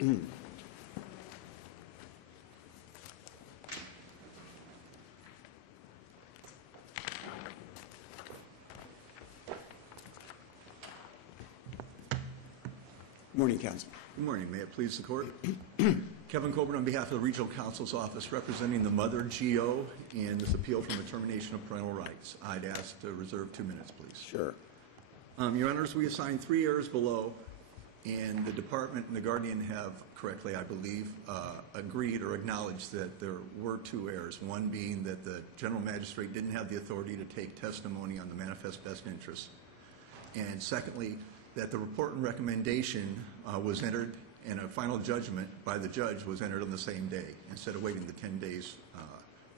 Morning, Counsel. Good morning. May it please the Court? Kevin Colbert on behalf of the Regional Counsel's Office representing the mother, GO, in this appeal from the termination of parental rights. I'd ask to reserve 2 minutes, please. Sure. Your Honors, we assigned 3 errors below, and the Department and the Guardian have correctly, I believe, agreed or acknowledged that there were 2 errors, one being that the General Magistrate didn't have the authority to take testimony on the manifest best interest, and secondly, that the report and recommendation was entered and a final judgment by the judge was entered on the same day instead of waiting the 10 days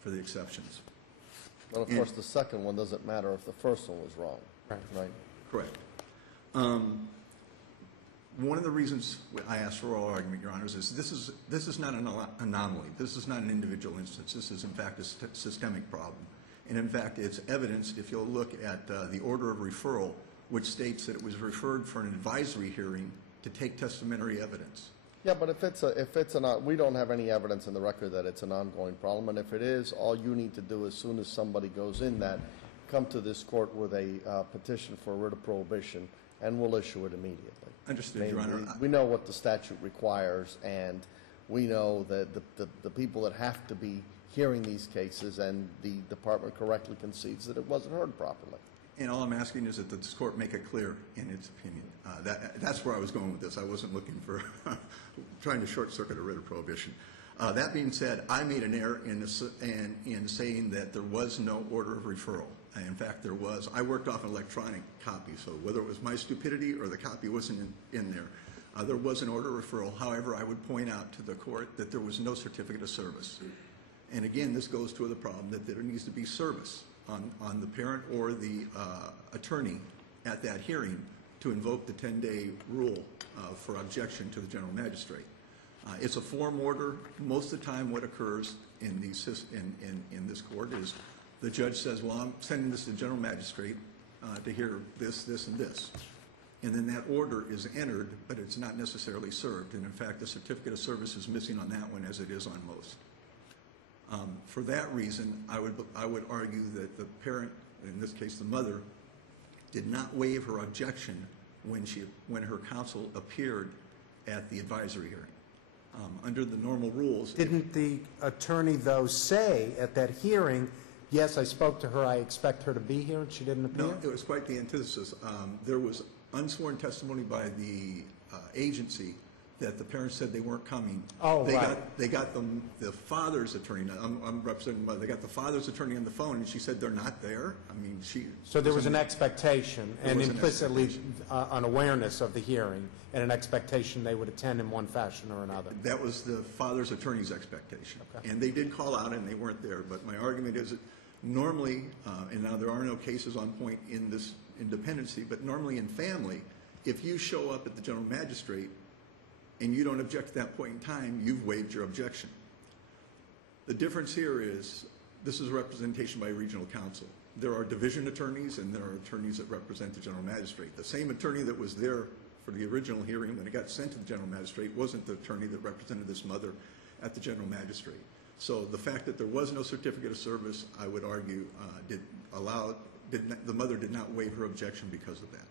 for the exceptions. Well, of course, the second one doesn't matter if the first one was wrong, right? Correct. One of the reasons I asked for oral argument, Your Honors, is this is not an anomaly. This is not an individual instance. This is, in fact, a systemic problem. And, in fact, it's evidenced if you'll look at the order of referral, which states that it was referred for an advisory hearing to take testamentary evidence. Yeah, but we don't have any evidence in the record that it's an ongoing problem, and if it is, all you need to do as soon as somebody goes in that, come to this court with a petition for a writ of prohibition, and we'll issue it immediately. Understood, Your Honor. We know what the statute requires, and we know that the people that have to be hearing these cases, and the department correctly concedes that it wasn't heard properly. And all I'm asking is that this court make it clear in its opinion. That's where I was going with this. I wasn't looking for trying to short-circuit a writ of prohibition. That being said, I made an error in saying that there was no order of referral. In fact, there was. I worked off an electronic copy, so whether it was my stupidity or the copy wasn't in there, there was an order of referral. However, I would point out to the court that there was no certificate of service. And again, this goes to the problem that there needs to be service on the parent or the attorney at that hearing to invoke the 10-day rule for objection to the general magistrate. It's a form order. Most of the time what occurs in this court is the judge says, well, I'm sending this to the general magistrate to hear this, this, and this. And then that order is entered, but it's not necessarily served. And in fact, the certificate of service is missing on that one as it is on most. For that reason, I would argue that the parent, in this case the mother, did not waive her objection when her counsel appeared at the advisory hearing. Under the normal rules. Didn't the attorney, though, say at that hearing, yes, I spoke to her, I expect her to be here, and she didn't appear? No, it was quite the antithesis. There was unsworn testimony by the agency that the parents said they weren't coming. Oh, right. They got the father's attorney. I'm representing the mother. They got the father's attorney on the phone, and she said they're not there. I mean, So there was an expectation, and implicitly an awareness of the hearing, and an expectation they would attend in one fashion or another. That was the father's attorney's expectation. Okay. And they did call out, and they weren't there. But my argument is that normally, and now there are no cases on point in this independency, but normally in family, if you show up at the general magistrate and you don't object at that point in time, you've waived your objection. The difference here is this is representation by regional counsel. There are division attorneys and there are attorneys that represent the general magistrate. The same attorney that was there for the original hearing when it got sent to the general magistrate wasn't the attorney that represented this mother at the general magistrate. So the fact that there was no certificate of service, I would argue, the mother did not waive her objection because of that.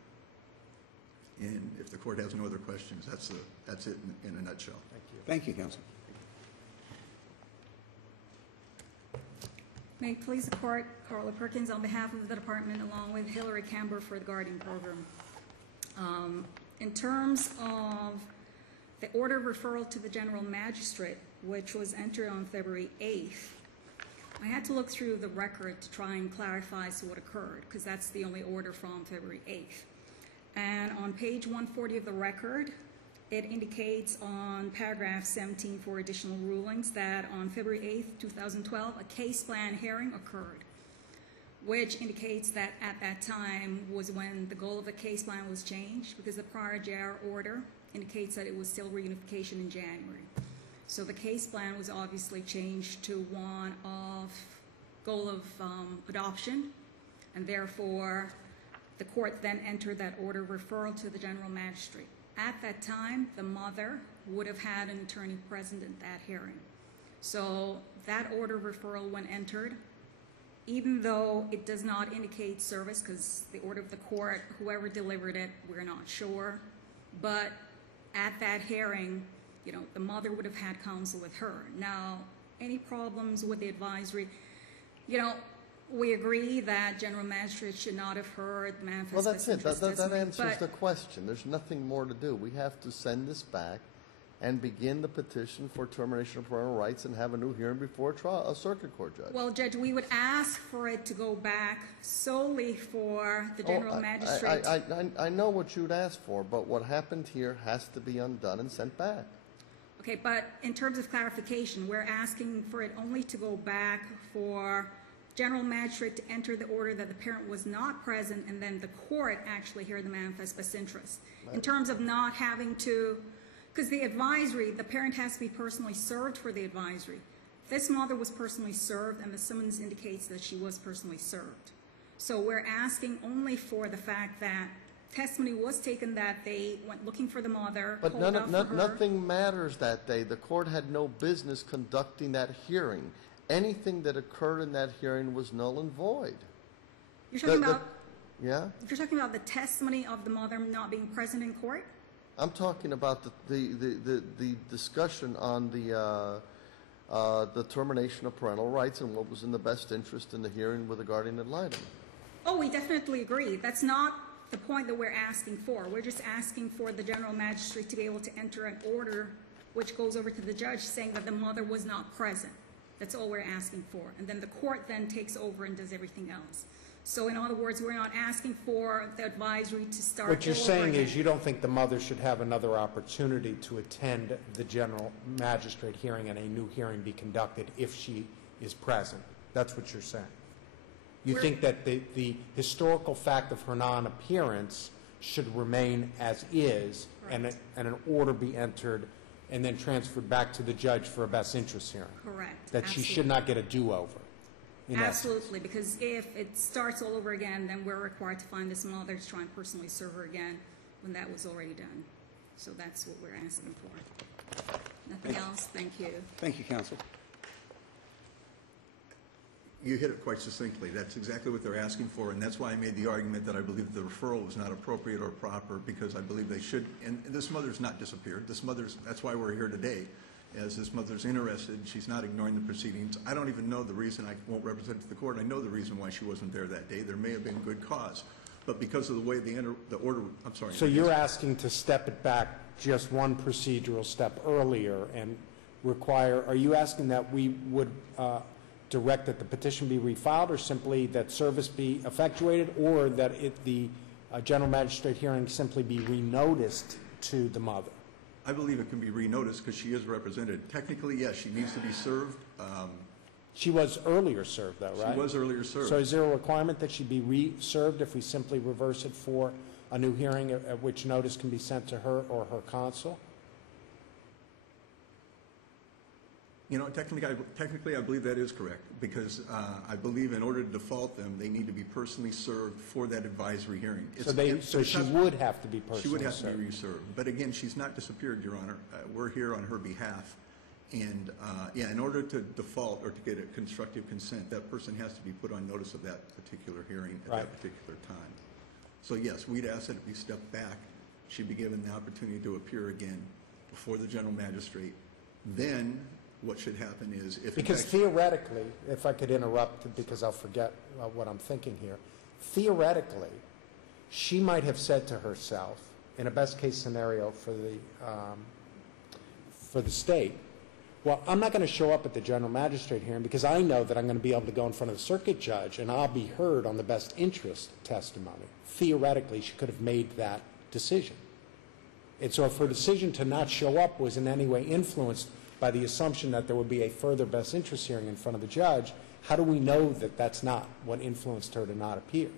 And if the court has no other questions, that's it in a nutshell. Thank you. Thank you, counsel. May it please the court, Karla Perkins on behalf of the department along with Hillary Kambour for the Guardian Program. In terms of the order of referral to the general magistrate, which was entered on February 8th, I had to look through the record to try and clarify what occurred, because that's the only order from February 8th. And on page 140 of the record, it indicates on paragraph 17 for additional rulings that on February 8th, 2012, a case plan hearing occurred, which indicates that at that time was when the goal of the case plan was changed, because the prior JR order indicates that it was still reunification in January. So the case plan was obviously changed to one of goal of adoption, and therefore the court then entered that order of referral to the general magistrate. At that time, the mother would have had an attorney present at that hearing. So that order of referral, when entered, even though it does not indicate service, because the order of the court, whoever delivered it, we're not sure, but at that hearing, you know, the mother would have had counsel with her. Now, any problems with the advisory, you know, we agree that general magistrate should not have heard manifest Well, that's it. interest That testimony, answers but- the question. There's nothing more to do. We have to send this back and begin the petition for termination of parental rights and have a new hearing before a circuit court judge. Well, Judge, we would ask for it to go back solely for the general magistrate. I know what you'd ask for, but what happened here has to be undone and sent back. Okay, but in terms of clarification, we're asking for it only to go back for general magistrate to enter the order that the parent was not present, and then the court actually hear the manifest best interest. In terms of not having to, because the advisory, the parent has to be personally served for the advisory. This mother was personally served, and the summons indicates that she was personally served. So we're asking only for the fact that testimony was taken that they went looking for the mother, But called out for her. nothing matters that day. The court had no business conducting that hearing. Anything that occurred in that hearing was null and void. You're talking about, Yeah? you're talking about the testimony of the mother not being present in court? I'm talking about the discussion on the termination of parental rights and what was in the best interest in the hearing with the guardian ad litem. Oh, we definitely agree. That's not the point that we're asking for. We're just asking for the general magistrate to be able to enter an order which goes over to the judge saying that the mother was not present. That's all we're asking for. And then the court then takes over and does everything else. So in other words, we're not asking for the advisory to start What you're all over saying again. is you don't think the mother should have another opportunity to attend the general magistrate hearing and a new hearing be conducted if she is present. That's what you're saying. You We're- think that the historical fact of her non-appearance should remain as is and an order be entered and then transferred back to the judge for a best interest hearing? Correct. That she should not get a do-over, in essence. Absolutely, because if it starts all over again, then we're required to find this mother to try and personally serve her again when that was already done. So that's what we're asking for. Nothing else? Thank you. Thank you, counsel. You hit it quite succinctly. That's exactly what they're asking for, and that's why I made the argument that I believe the referral was not appropriate or proper, because I believe they should, and this mother's not disappeared. That's why we're here today, as this mother's interested. She's not ignoring the proceedings. I don't even know the reason. I won't represent to the court. I know the reason why she wasn't there that day. There may have been good cause, but because of the way the order, I'm sorry. So you're asking to step it back just one procedural step earlier and require, are you asking that we would direct that the petition be refiled, or simply that service be effectuated, or that the general magistrate hearing simply be renoticed to the mother? I believe it can be renoticed because she is represented. Technically, yes, she needs to be served. She was earlier served, though, right? She was earlier served. So is there a requirement that she be re-served if we simply reverse it for a new hearing at which notice can be sent to her or her counsel? You know, technically, I believe that is correct, because I believe in order to default them, they need to be personally served for that advisory hearing. So she would have to be personally served? She would have to be reserved. But again, she's not disappeared, Your Honor. We're here on her behalf. And, in order to default or to get a constructive consent, that person has to be put on notice of that particular hearing at that particular time. So, yes, we'd ask that it be stepped back. She'd be given the opportunity to appear again before the general magistrate. Then what should happen is if... Because theoretically, if I could interrupt because I'll forget what I'm thinking here, theoretically, she might have said to herself, in a best-case scenario for the state, well, I'm not going to show up at the general magistrate hearing because I know that I'm going to be able to go in front of the circuit judge and I'll be heard on the best interest testimony. Theoretically, she could have made that decision. And so if her decision to not show up was in any way influenced by the assumption that there would be a further best interest hearing in front of the judge, how do we know that that's not what influenced her to not appear?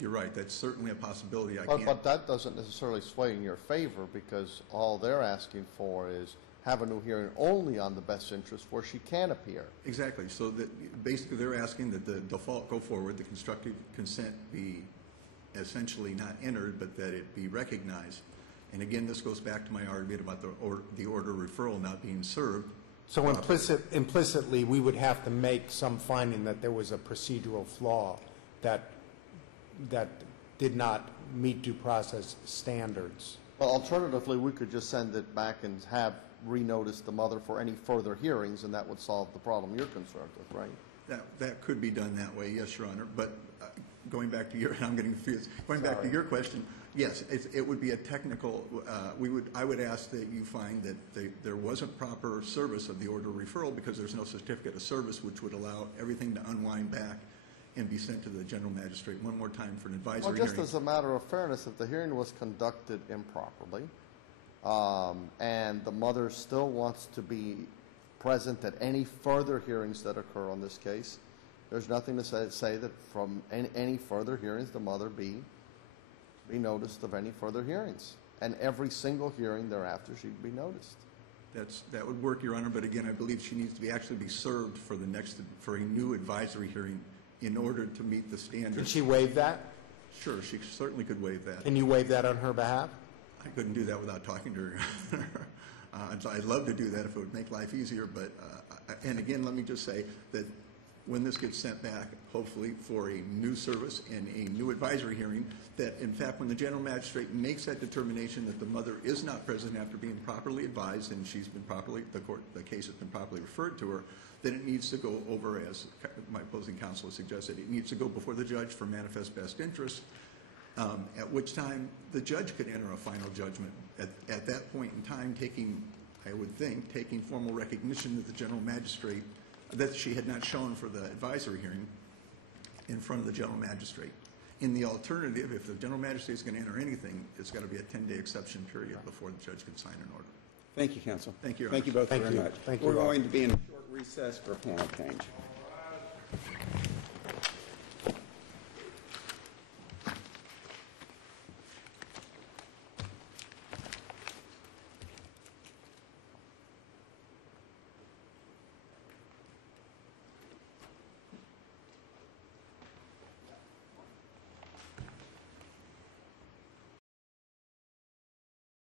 You're right. That's certainly a possibility. But that doesn't necessarily sway in your favor, because all they're asking for is have a new hearing only on the best interest where she can appear. Exactly. So that basically they're asking that the default go forward, the constructive consent be essentially not entered, but that it be recognized. And again, this goes back to my argument about the order referral not being served. So implicitly, we would have to make some finding that there was a procedural flaw that did not meet due process standards. Well, alternatively, we could just send it back and have renotice the mother for any further hearings, and that would solve the problem you're concerned with, right? That could be done that way, yes, Your Honor. But going back to your, I'm getting confused. Going back to your question, yes, it would be a technical. I would ask that you find that there wasn't proper service of the order of referral because there's no certificate of service, which would allow everything to unwind back and be sent to the general magistrate one more time for an advisory hearing. Well, just as a matter of fairness, if the hearing was conducted improperly, and the mother still wants to be present at any further hearings that occur on this case, there's nothing to say that from any further hearings the mother be noticed of any further hearings. And every single hearing thereafter she'd be noticed. That would work, Your Honor, but again, I believe she needs to actually be served for a new advisory hearing in order to meet the standards. Can she waive that? Sure, she certainly could waive that. Can you waive that on her behalf? I couldn't do that without talking to her. I'd love to do that if it would make life easier, but, and again, let me just say that when this gets sent back, hopefully for a new service and a new advisory hearing, that in fact when the general magistrate makes that determination that the mother is not present after being properly advised and she's been properly, the case has been properly referred to her, then it needs to go over, as my opposing counsel has suggested, it needs to go before the judge for manifest best interest, at which time the judge could enter a final judgment. At that point in time, I would think, taking formal recognition that the general magistrate, that she had not shown for the advisory hearing in front of the general magistrate. In the alternative, if the general magistrate is going to enter anything, it's got to be a 10-day exception period before the judge can sign an order. Thank you, counsel. Thank you, Your Thank you Honor. both very much. Thank you. We're going to be in a short recess for a panel change.